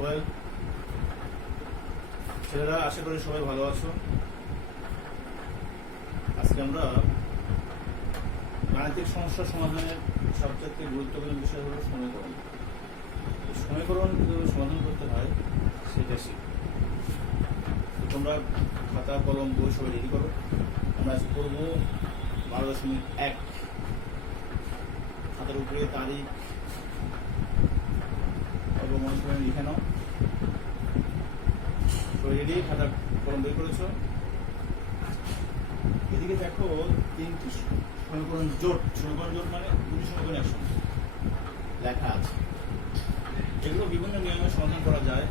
Well, ছেলেরা আশা করি সবাই ভালো আছো। আজকে আমরা গাণিতিক সমস্যা সমাধানের সবচেয়ে গুরুত্বপূর্ণ বিষয় হলো সমীকরণ। সমীকরণ কিভাবে সমাধান করতে হয় সেটা শিখব। তোমরা খাতা কলম বই সবাই রেডি করো। আমরা আজ করবো 12.1। খাতার উপরে তারিখ এবং অনুশীলন লিখে নাও। রেডি? খাতা কলম বের করেছো? এদিকে দেখো তিনটি সমীকরণ জোট। সমীকরণ জোট মানে দুটি সমীকরণ একসঙ্গে লেখা আছে। এগুলো বিভিন্ন নিয়মে সমাধান করা যায়।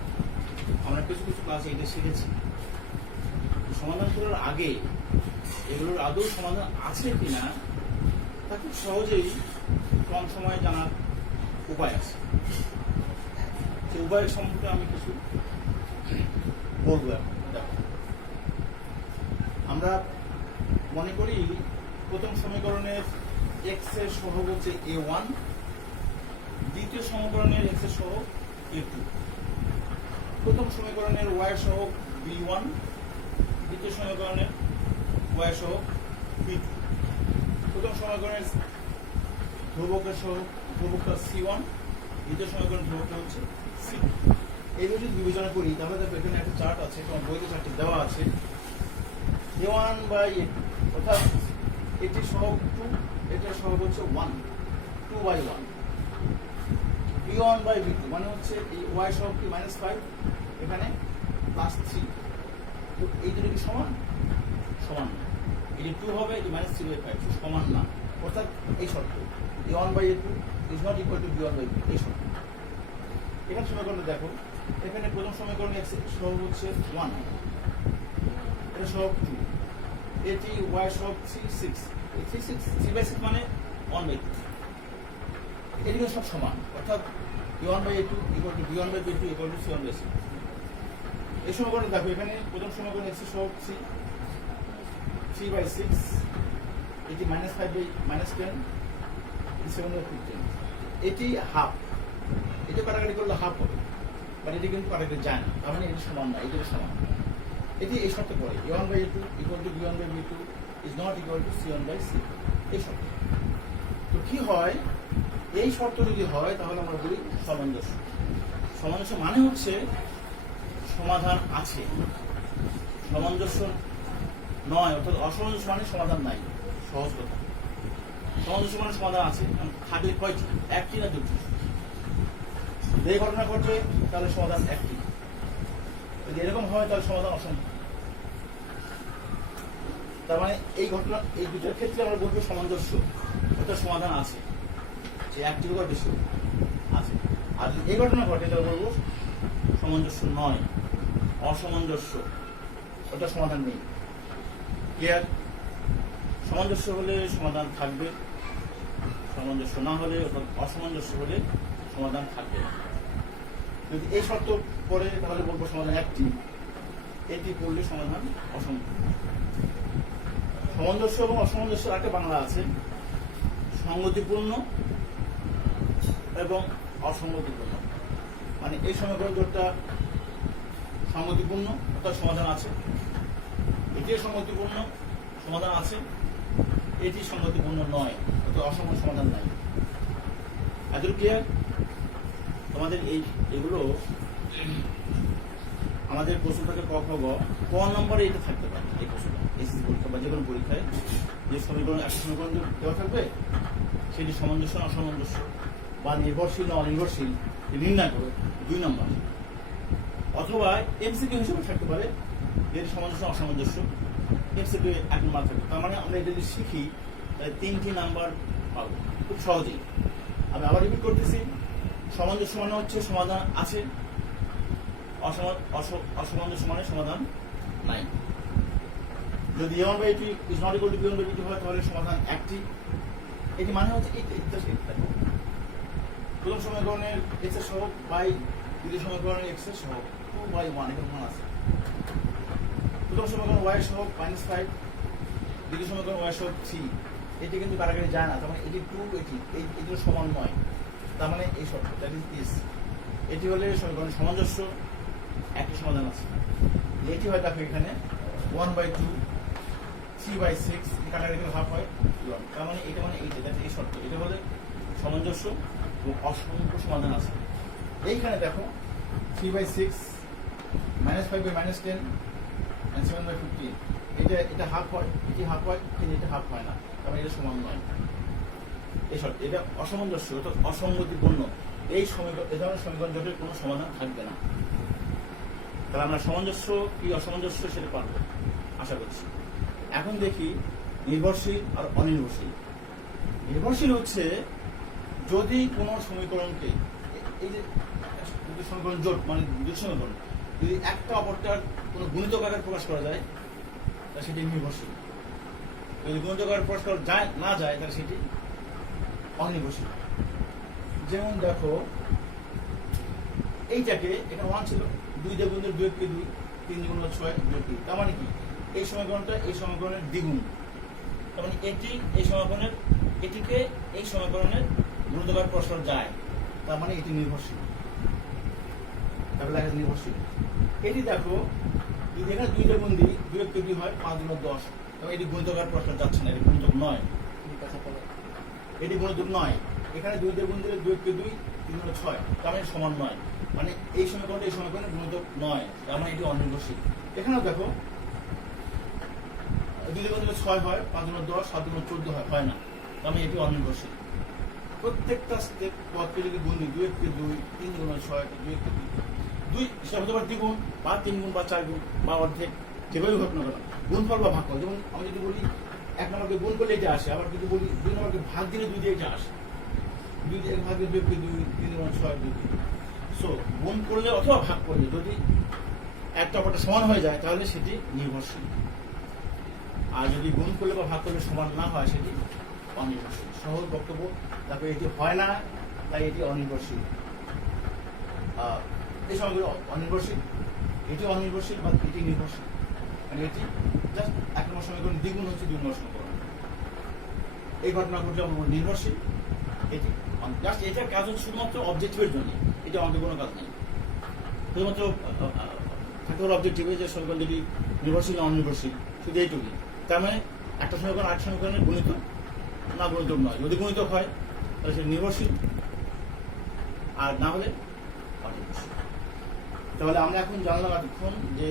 আমরা কিছু কিছু ক্লাসে এটা শিখেছি। সমাধান করার আগে এগুলোর আদৌ সমাধান আছে কিনা তা খুব সহজেই কম সময়ে জানার উপায় আছে। সেই উপায়ের সম্পর্কে আমি কিছু বলবো এখন। দেখো, আমরা মনে করি প্রথম সমীকরণের x এর সহগ হচ্ছে a1, দ্বিতীয় সমীকরণের x এর সহগ a2, প্রথম সমীকরণের y এর সহগ b1, দ্বিতীয় সমীকরণের y এর সহগ b2, প্রথম সমীকরণের ধ্রুবকের সহগ ধ্রুবকটা c1, দ্বিতীয় সমীকরণ ধ্রুবকটা হচ্ছে c2। এইভাবে যদি বিবেচনা করি তাহলে দেখো এখানে একটা চার্ট আছে, তোমার বইতে চার্টটি দেওয়া আছে। a1 বাই a2 অর্থাৎ এটির সহগ 2, এটার সহগ হচ্ছে 1, 2 বাই 1। b1 বাই b2 মানে হচ্ছে এই y সহগ কি -5, এখানে +3। তো এই দুটো কি সমান? সমান না। এটি 2 হবে, এটি -3/5, সমান না। অর্থাৎ এই শর্ত a1 by a2 is not equal to b1 by b2, এই শর্ত। এখানে সমীকরণটা দেখো, এখানে প্রথম সমীকরণ x সহগ হচ্ছে 1, এটা সহগ 2, এটি y সহগ 6, 3/6 মানে 1/2। এদিকে সব সমান, অর্থাৎ a1 by a2 equal to b1 by b2 equal to c1 by c2। এই সমীকরণে দেখো এখানে প্রথম সমীকরণ x এর সহগ 3/6, এটি -5 বাই -10, এটি 7/15, এটি হাফ। এটা কাটাকাটি করলে হাফ হবে, মানে এটি কিন্তু কাটাকাটি যায় না, তার মানে এটি সমান না, এটি সমান। এটি এই শর্তে পড়ে a1 by a2 equal to b1 by b2 is not equal to c1 by c2, এই শর্ত। তো কি হয়, এই শর্ত যদি হয় তাহলে আমরা বলি সামঞ্জস্য। সামঞ্জস্য মানে হচ্ছে সমাধান আছে, সামঞ্জস্য নয়। অর্থাৎ অসামঞ্জস্য মানে সমাধান নাই, সহজ কথা। সামঞ্জস্য মানে সমাধান আছে। থাকলে কয়টি? একটি না দুটি? যে ঘটনা ঘটবে তাহলে সমাধান একটি, যদি এরকম হয় তাহলে সমাধান অসম্ভব। তার মানে এই ঘটনা, এই দুটোর ক্ষেত্রে আমরা বলবো সামঞ্জস্য, অর্থাৎ সমাধান আছে, যে একটির উপর বেশি আছে। আর যদি এই ঘটনা ঘটে তাহলে বলবো সামঞ্জস্য নয়, অসামঞ্জস্য, ওটা সমাধান নেই। ক্লিয়ার? সামঞ্জস্য হলে সমাধান থাকবে, সামঞ্জস্য না হলে অর্থাৎ অসামঞ্জস্য হলে সমাধান থাকবে না। যদি এই শর্ত পড়ে তাহলে বলবো সমাধান একটি, এটি পড়লে সমাধান অসম্ভব। সামঞ্জস্য এবং অসামঞ্জস্যের একটা বাংলা আছে, সঙ্গতিপূর্ণ এবং অসঙ্গতিপূর্ণ। মানে এই সমীকরণ জোটটা সঙ্গতিপূর্ণ, অর্থাৎ সমাধান আছে। এটিও সঙ্গতিপূর্ণ, সমাধান আছে। এটি সঙ্গতিপূর্ণ নয়, অর্থাৎ অসঙ্গত, সমাধান নাই। এতটুকু ক্লিয়ার? তোমাদের এগুলো আমাদের প্রশ্ন থাকে ক, খ, গ। ক নম্বরে এটা থাকতে পারে, এই প্রশ্নটা এসএসসি পরীক্ষা বা যে কোনো পরীক্ষায় যে সমীকরণ, একটা সমীকরণ দেওয়া থাকবে, সেটি সামঞ্জস্য না অসামঞ্জস্য বা নির্ভরশীল না অনির্ভরশীল নির্ণয় করো, 2 নম্বর। অথবা এমসিকিউ হিসেবে থাকতে পারে, যেটি সামঞ্জস্য অসামঞ্জস্য, এমসিকিউ 1 নম্বর থাকবে। তার মানে আমরা এটা যদি শিখি তাহলে 3টি নাম্বার পাবো খুব সহজেই। আমি আবার রিপিট করতেছি, সামঞ্জস্য মানে হচ্ছে সমাধান আছে, অসামঞ্জস্য মানে সমাধান নাই। যদি a1 by a2 is not equal to b1 by b2 হয় তাহলে সমাধান একটি। এটি মানে হচ্ছে প্রথম সমীকরণের x এর সহগ বাই দ্বিতীয় সমীকরণের x এর সহগ 2 বাই 1, এখানে মান আছে। প্রথম সমীকরণ y এর সহগ -5, দ্বিতীয় সমীকরণ y এর সহগ 3, এটি কিন্তু কাটাকাটি যায় না, তার মানে এটি 2, এটি এই দুটো সমান নয়। তার মানে এই শর্ত, দ্যাট ইজ দিস। এটি হলে সমীকরণ সামঞ্জস্য, একটি সমাধান আছে। এটি হয় দেখো এখানে 1/2 3/6 কাটাকাটি হাফ হয়, তার মানে এটা মানে এইটা এই শর্ত, এটা হলে সামঞ্জস্য এবং অসংখ্য সমাধান আছে। এইখানে দেখো 3/6 -5/-10 and 7/15, এটা হাফ হয়, এটি হাফ হয়, কিন্তু এটা হাফ হয় না, কারণ এটা সমান নয়। এই শর্ত, এটা অসামঞ্জস্য অর্থাৎ অসঙ্গতিপূর্ণ। এই ধরনের সমীকরণ জটিল কোনো সমাধান থাকবে না। তাহলে আমরা সামঞ্জস্য কি অসামঞ্জস্য সেটা পারবো আশা করছি। এখন দেখি নির্ভরশীল আর অনির্ভরশীল। নির্ভরশীল হচ্ছে যদি কোনো সমীকরণকে, এই যে সমীকরণ জোট মানে দুটি সমীকরণ, যদি একটা অপরটার কোনো গুণিতক আকারে প্রকাশ করা যায় তাহলে সেটি নির্ভরশীল। যদি গুণিতক আকারে প্রকাশ করা না যায় তাহলে সেটি অনির্ভরশীল। যেমন দেখো এইটাকে, এখানে 1 ছিল, 2 দিয়ে গুণ 2 কে 2, 3 গুণ 6 2 3, তার মানে কি এই সমীকরণটা এই সমীকরণের দ্বিগুণ, তার মানে এটি এই সমীকরণের, এটিকে এই সমীকরণের গুণিতক আকারে প্রকাশ করা যায়, তার মানে এটি নির্ভরশীল। তাহলে লেখা নির্ভরশীল। এটি দেখো যদি এখানে 2 দিয়ে গুণ দিই 2 কে 2 হয় 5 গুণ 10, তবে এটি গুণিতক আকারে প্রকাশ করা যাচ্ছে না, এটি গুণিতক নয়, এটি গুণিতক নয়। এখানে 2 দিয়ে গুণ দিলে 2 কে 2 3 গুণ 6, তার মানে সমান নয়, মানে এই সমীকরণটা এই সমীকরণের গুণিতক নয়, তার মানে এটি অনির্ভরশীল। এখানেও দেখো 2 দিয়ে গুণ দিলে 6 হয়, 5 গুণ 10 7 গুণ 14 হয় না, তার মানে এটি অনির্ভরশীল। প্রত্যেকটা স্টেপ পদকে যদি গুণ দিই 2 কে 2 3 গুণ 6 2 কে 2 সেটা হতে পারে দ্বিগুণ বা 3 গুণ বা 4 গুণ বা অর্ধেক, যেভাবে হোক না কেন, গুণফল বা ভাগফল। যেমন আমি যদি বলি 1 নম্বরকে গুণ করলে এটা আসে, আবার যদি বলি 2 নম্বরকে ভাগ দিলে 2 দিয়ে এটা আসে, 2 দিয়ে ভাগ দিলে 2 কে 2 3 গুণ 6 2। সো গুণ করলে অথবা ভাগ করলে যদি একটা অপরটা সমান হয়ে যায় তাহলে সেটি নির্ভরশীল, আর যদি গুণ করলে বা ভাগ করলে সমান না হয় সেটি অনির্ভরশীল। সহজ বক্তব্য। তারপরে এটি হয় না তাই এটি অনির্ভরশীল। এই সময়গুলো অনির্ভরশীল, এটি অনির্ভরশীল বা এটি নির্ভরশীল, মানে এটি জাস্ট 1 নম্বর সমীকরণ দ্বিগুণ হচ্ছে 2 নম্বর সমীকরণ। এই ঘটনা ঘটলে আমরা নির্ভরশীল, এটি জাস্ট এটার কাজ হচ্ছে শুধুমাত্র অবজেক্টিভের জন্য, এটা আমাদের কোনো কাজ নেই। শুধুমাত্র থাকতে পারে অবজেক্টিভে যে সমীকরণ যদি নির্ভরশীল না অনির্ভরশীল, শুধু এইটুকুই। তার মানে একটা সমীকরণ 8 সমীকরণের গুণিত না গুণিতক নয়, যদি গুণিতক হয় তাহলে সেটা নির্ভরশীল, আর না হলে অনির্ভরশীল। তাহলে আমরা এখন জানলাম এতক্ষণ যে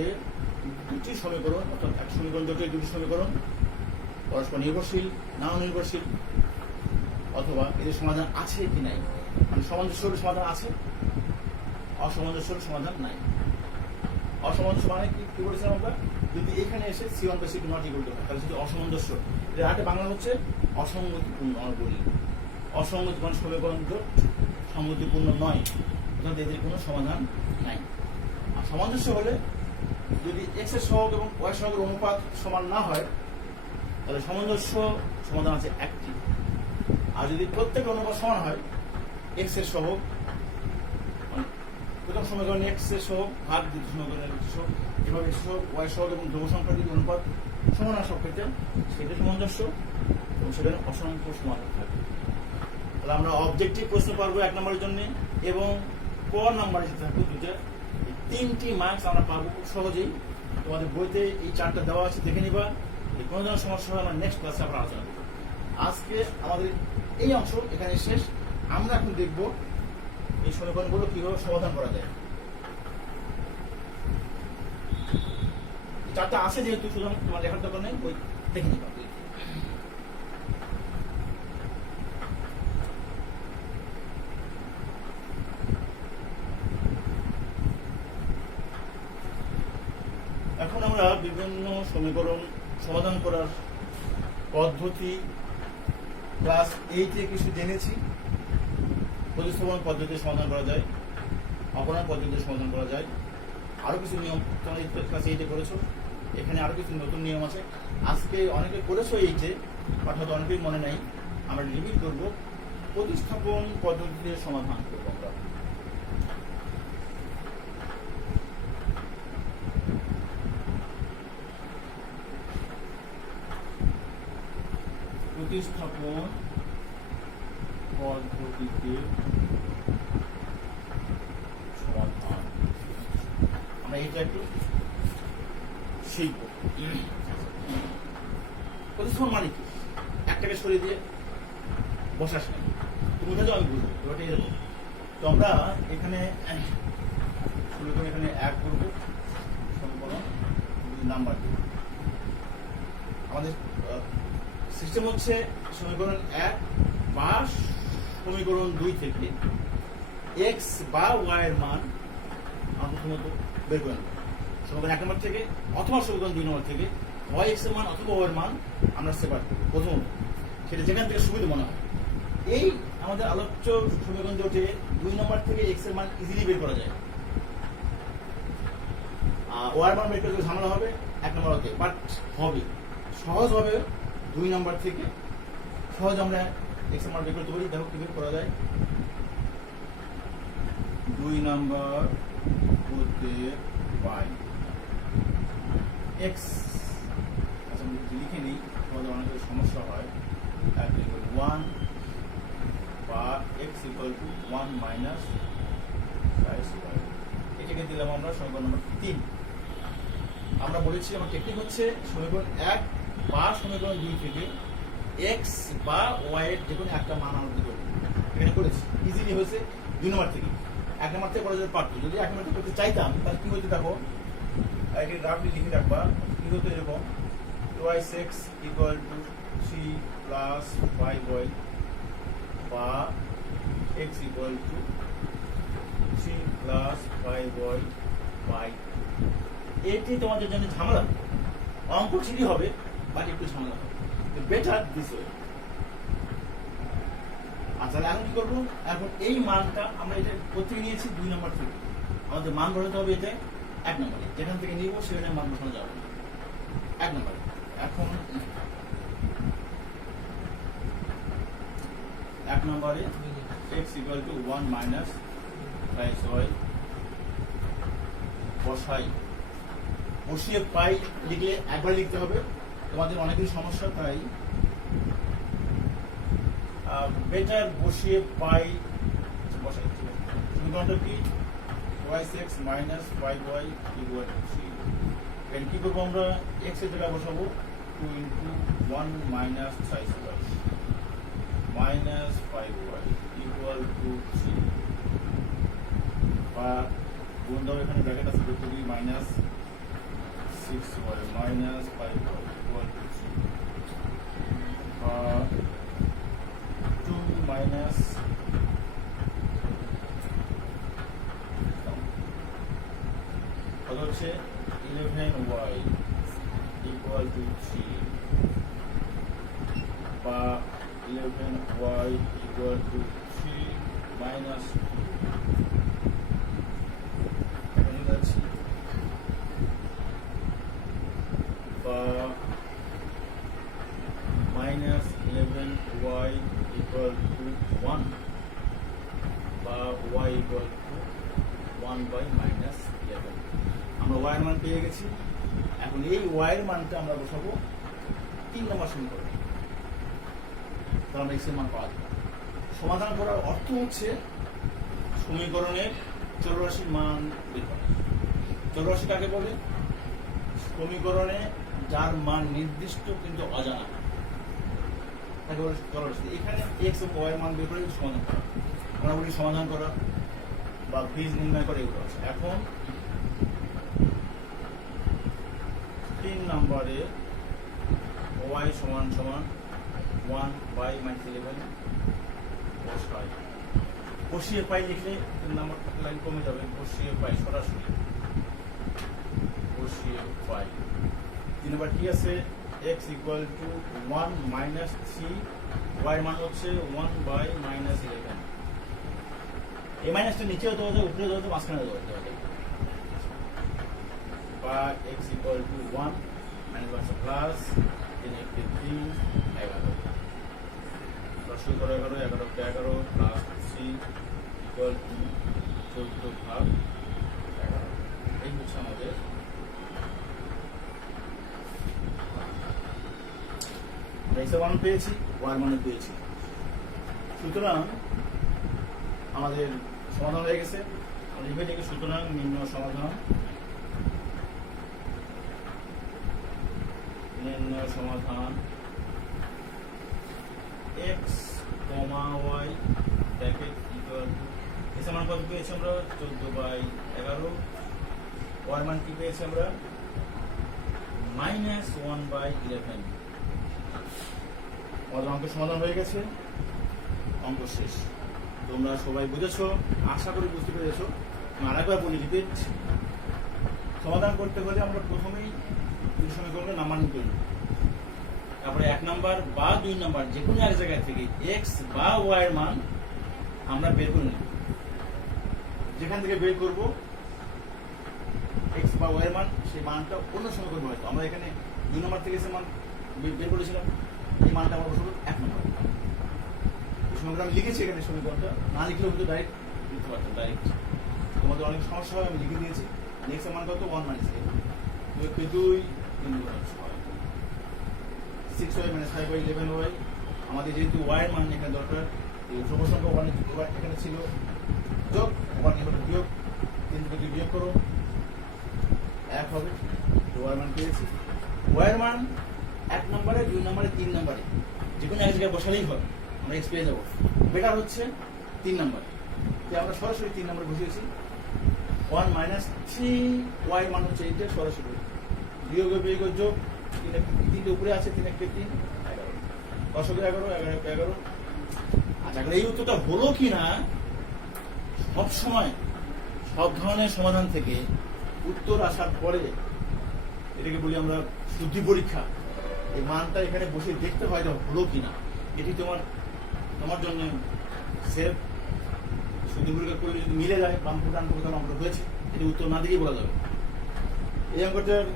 দুটি সমীকরণ অর্থাৎ এক সমীকরণ জটিল দুটি সমীকরণ পরস্পর নির্ভরশীল না অনির্ভরশীল, অথবা এদের সমাধান আছে কি নাই, মানে সামঞ্জস্য সমাধান আছে, অসামঞ্জস্য সমাধান নাই। অসামঞ্জস্য মানে কি বলেছিলাম আমরা, যদি এখানে এসে C1 বা C2 নট ইকুয়াল টু হয় তাহলে সেটি অসামঞ্জস্য। এর আগে বাংলা হচ্ছে অসঙ্গতিপূর্ণ। আমরা বলি অসঙ্গতি মানে সমীকরণ জোট সঙ্গতিপূর্ণ নয়, অর্থাৎ এদের কোনো সমাধান নাই। আর সামঞ্জস্য হলে যদি x এর সহগ এবং y সহগের অনুপাত সমান না হয় তাহলে সামঞ্জস্য সমাধান আছে একটি। আর যদি প্রত্যেকের অনুপাত সমান হয়, x এর সহগ প্রথম সমীকরণে x এর সহগ ভাগ দ্বিতীয় সমীকরণের x এর সহগ, এভাবে x সহগ y সহগ এবং ধ্রুব সংখ্যার যদি অনুপাত সমান হয় সব ক্ষেত্রে সেটা সামঞ্জস্য এবং সেটা অসংখ্য সমাধান থাকবে। তাহলে আমরা অবজেক্টিভ প্রশ্ন পারবো 1 নম্বরের জন্য, এবং ক নাম্বারে যেতে থাকবে দুটো, 3টি মার্কস আমরা পাবো খুব সহজেই। তোমাদের বইতে এই 4টা দেওয়া আছে, দেখে নিবা। কোনো ধরনের সমস্যা হয় আমরা নেক্সট ক্লাসে আমরা আলোচনা করবো। আজকে আমাদের এই অংশ এখানে শেষ। আমরা এখন দেখব এই সমীকরণগুলো কিভাবে সমাধান করা যায়। 4টা আছে যেহেতু শুধু তোমার লেখার দরকার নেই, বই দেখে নিবা। এখন আমরা বিভিন্ন সমীকরণ সমাধান করার পদ্ধতি ক্লাস 8-এ কিছু জেনেছি। প্রতিস্থাপন পদ্ধতিতে সমাধান করা যায়, অপনয়ন পদ্ধতিতে সমাধান করা যায়, আরো কিছু নিয়ম তোমরা ক্লাস 8-এ করেছো। এখানে আরো কিছু নতুন নিয়ম আছে, আজকে অনেকে করেছো 8-এ, অর্থাৎ অনেকেই মনে নেই। আমরা রিপিট করবো, প্রতিস্থাপন পদ্ধতিতে সমাধান করবো আমরা। প্রতিস্থাপন পদ্ধতিতে এটা একটু শিখবো। প্রতিস্থাপন মানে কি? একটাকে সরিয়ে দিয়ে বসাস না, তুমি বুঝে যাও, আমি বুঝবো। ওটা এরকম। তো আমরা এখানে শুরু করে এখানে এক করবো, সমীকরণ 2 নাম্বার দেব। আমাদের সিস্টেম হচ্ছে সমীকরণ 1 বা সমীকরণ 2 থেকে x বা y এর মান আমরা প্রথমত বের করে নেব। সমীকরণ 1 নম্বর থেকে অথবা সমীকরণ 2 নম্বর থেকে হয় x এর মান অথবা y এর মান আমরা সেপারেট করব প্রথমত, সেটা যেখান থেকে সুবিধা মনে হয়। এই আমাদের আলোচ্য সমীকরণ দুটি 2 নম্বর থেকে x এর মান ইজিলি বের করা যায়। y এর মান বের করতে ঝামেলা হবে 1 নম্বর হতে, বাট হবে সহজ হবে 2 নম্বর থেকে সহজ আমরা x এর মান বের করতে পারি। দেখো কি বের করা যায়। 2 নম্বর হতে পাই x, আচ্ছা আমি লিখে নিই, তোমাদের অনেক সমস্যা হয়। 1 বা x equal to 1 minus Sai square, এটাকে দিলাম আমরা সমীকরণ নম্বর 3। আমরা বলেছি আমার টেকনিক হচ্ছে সমীকরণ 1 বা সমীকরণ 2 থেকে x বা y এর যে কোনো একটা মান আমরা দিতে পারি। এখানে করেছি, ইজিলি হয়েছে 2 নম্বর থেকে। 1 নম্বর থেকে করা যেতে পারতো, যদি 1 নম্বর থেকে করতে চাইতাম তাহলে কি হতে, দেখো এটা রাফলি লিখে রাখবা। কি হতো এরকম, 2x equal to 3 plus 5y বা x equal to 3 plus 5y by. এটি তোমাদের জন্য ঝামেলা, অঙ্ক ঠিকই হবে বাট একটু ঝামেলা হবে, বেটার দিস ওয়ে। আচ্ছা এখন কি করবো, এখন এই মানটা আমরা এটা কোথেকে নিয়েছি 2 নম্বর থেকে, আমাদের মান বসাতে হবে এটা 1 নম্বরে, যেখান থেকে নিব সেখানে মান বসানো যাবে 1 নম্বরে। এখন 1 নম্বরে x equal to 1 minus Sai square বসাই, বসিয়ে পাই লিখলে একবার লিখতে হবে, তোমাদের অনেকেরই সমস্যা, তাই বেটার বসিয়ে পাই বসাই। সমীকরণটা কি, y6 minus 5y equal to 3। এখানে কি করবো আমরা, x এর জায়গায় বসাবো 2 into 1 minus Sai square minus 5y equal to 3, বা গুণ দাও, এখানে ব্র্যাকেট আছে দুটো minus 6y minus 5y equal to 3, বা 2 মাইনাস কত হচ্ছে 11y ইকুয়াল টু 3, বা 11y ইকুয়াল টু 3 মাইনাস 2 আছে, বা মাইনাস 11y ইকুয়াল টু 1, বা y equal to 1 by minus 11। আমরা y এর মান পেয়ে গেছি। এখন এই y এর মানটা আমরা বসাবো 3 নম্বর সমীকরণে, তাহলে আমরা x এর মান পাওয়া যাবে। সমাধান করার অর্থ হচ্ছে সমীকরণের চলরাশির মান বের করা। চলরাশি কাকে বলে, সমীকরণে যার মান নির্দিষ্ট কিন্তু অজানা তাকে বলে চলরাশি। এখানে x ও y এর মান বের করে সমাধান করা, আমরা বলি সমাধান করা বা বীজ নির্ণয় করে এগুলো আছে। এখন 3 নম্বরে y সমান সমান 1 বাই মাইনাস 11 বসাই, বসিয়ে পাই লিখলে 3 নম্বর লাইন কমে যাবে, বসিয়ে পাই সরাসরি বসিয়ে পাই। 3 নম্বর কি আছে, x equal to 1 minus 3, y মান হচ্ছে 1 বাই মাইনাস 11। এই মাইনাসটা নিচে হতে হবে, উপরে হতে হবে, মাঝখানে হতে হবে, বা x equal to 1 minus plus 3 11 10 করে 11 11 কে 11 প্লাস 3 ইকুয়াল টু 14 ভাগ 11। এই হচ্ছে আমাদের x এর মান পেয়েছি, y এর মান পেয়েছি। সুতরাং আমাদের সমাধান হয়ে গেছে। আমরা লিখে দেখি সুতরাং নিম্ন সমাধান নির্ণয় সমাধান x, y bracket equal to এর মান কত পেয়েছি আমরা 14/11, y মান কি পেয়েছি আমরা -1/11। আমাদের অঙ্ক সমাধান হয়ে গেছে, অঙ্ক শেষ। তোমরা সবাই বুঝেছো, আশা করি বুঝতে পেরেছো। আমি আরেকবার বলি, রিপিট। সমাধান করতে হলে আমরা প্রথমেই দুই সমীকরণের নাম্বার নিতে হবে, তারপরে 1 নাম্বার বা 2 নাম্বার যে কোনো এক জায়গা থেকে x বা y এর মান আমরা বের করে নেব। যেখান থেকে বের করব x বা y এর মান, সেই মানটা অন্য সমীকরণ হয়তো আমরা এখানে 2 নাম্বার থেকে সে মান বের করেছিলাম, এই মানটা আমরা বসাবো 1 নাম্বার। এই সমীকরণ আমি লিখেছি এখানে, সমীকরণটা না লিখলেও কিন্তু ডাইরেক্ট লিখতে পারতাম ডাইরেক্ট। তোমাদের অনেক সমস্যা হয়, আমি লিখে দিয়েছি। x এর মান কত 1 - 2 6y - 5/11y। আমাদের যেহেতু y এর মান এখানে দরকার, এই ধ্রুব সংখ্যা 1 এখানে ছিল, যোগ 1 এখানে বিয়োগ, 3 থেকে 2 বিয়োগ করো 1 হবে। y এর মান পেয়েছি। y এর মান 1 নম্বরে, 2 নম্বরে, 3 নম্বরে যে কোনো এক জায়গায় বসালেই হবে, আমরা x পেয়ে যাবো। বেটার হচ্ছে 3 নম্বরে, আমরা সরাসরি 3 নম্বরে বসিয়েছি। 1 - 3y মান হচ্ছে এইটা, সরাসরি বিয়োগ বিয়োগ যোগ, 3 উপরে আছে, 3 1 3 11, 10 11 11 11। আচ্ছা, এই উত্তরটা হলো কিনা সব সময় সব ধরনের সমাধান থেকে উত্তর আসার পরে এটাকে বলি আমরা শুদ্ধি পরীক্ষা। এই মানটা এখানে বসে দেখতে হয় যে হলো কিনা। এটি তোমার জন্য সেফ। শুদ্ধি পরীক্ষা করলে যদি মিলে যায়, বামপুটান আমরা হয়েছে, এটি উত্তর না দিকেই বলা যাবে। এই অঙ্কটার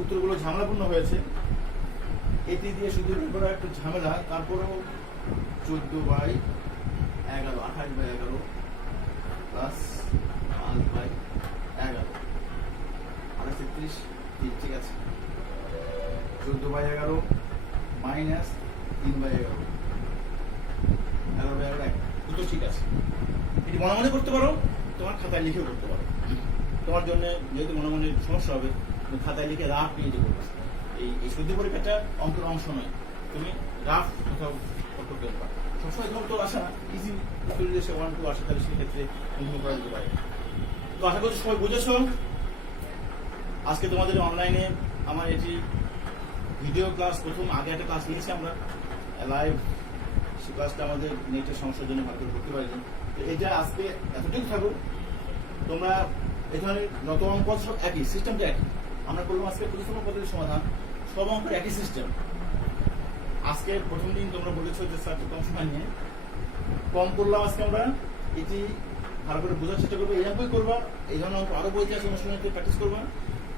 উত্তরগুলো ঝামেলাপূর্ণ হয়েছে, এটি দিয়ে শুদ্ধি পরীক্ষা করা একটু ঝামেলা। তারপরেও 14/11 28/11 প্লাস 5/11 38 ঠিক আছে। 14/11 মাইনাস 3/11 11/11 উত্তর ঠিক আছে। এটি মনে মনে করতে পারো, তোমার খাতায় লিখেও করতে পারো। তোমার জন্য যেহেতু মনে মনে সমস্যা হবে, তুমি খাতায় লিখে রাফ নিয়ে করবে। এই শুদ্ধি পরীক্ষাটা অঙ্কের অংশ নয়, তুমি রাফ কোথাও করতে পারো। সবসময় তোমার তো আসা ইজি উত্তর দিয়ে 1 2 আসে, তাহলে সেক্ষেত্রে অঙ্কন করা যেতে পারে। তো আশা করছি সবাই বুঝেছ। আজকে তোমাদের অনলাইনে আমার এটি ভিডিও ক্লাস, প্রথম আগে একটা ক্লাস নিয়েছি আমরা লাইভ, সে ক্লাসটা আমাদের নেটের সমস্যার জন্য ভালো করে করতে পারিনি। তো এটা আজকে এতটুকু থাকুক। তোমরা এই ধরনের যত অঙ্ক সব একই সিস্টেমটা একই। আমরা করলাম আজকে প্রতিসম পদ্ধতির সমাধান, সব অঙ্ক একই সিস্টেম। আজকে প্রথম দিন তোমরা বলেছো যে স্যার কম সময় নিয়ে কম করলাম, আজকে আমরা এটি ভালো করে বোঝার চেষ্টা করবো। এই অঙ্কই করবা, এই ধরনের অঙ্ক আরো বইতে আছে, অনুষ্ঠানে প্র্যাকটিস করবা।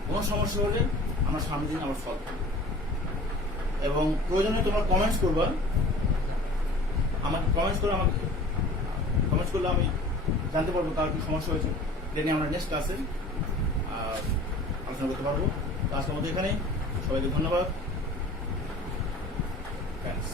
কোনো সমস্যা হলে আমরা সামনের দিন আবার সলভ করবো, এবং প্রয়োজনে তোমরা কমেন্টস করবা। আমাকে কমেন্টস করলে আমি জানতে পারবো তার কি সমস্যা হয়েছে, এটা নিয়ে আমরা নেক্সট ক্লাসে আলোচনা করতে পারবো। তো আজকের মধ্যে এখানে সবাইকে ধন্যবাদ। থ্যাংকস।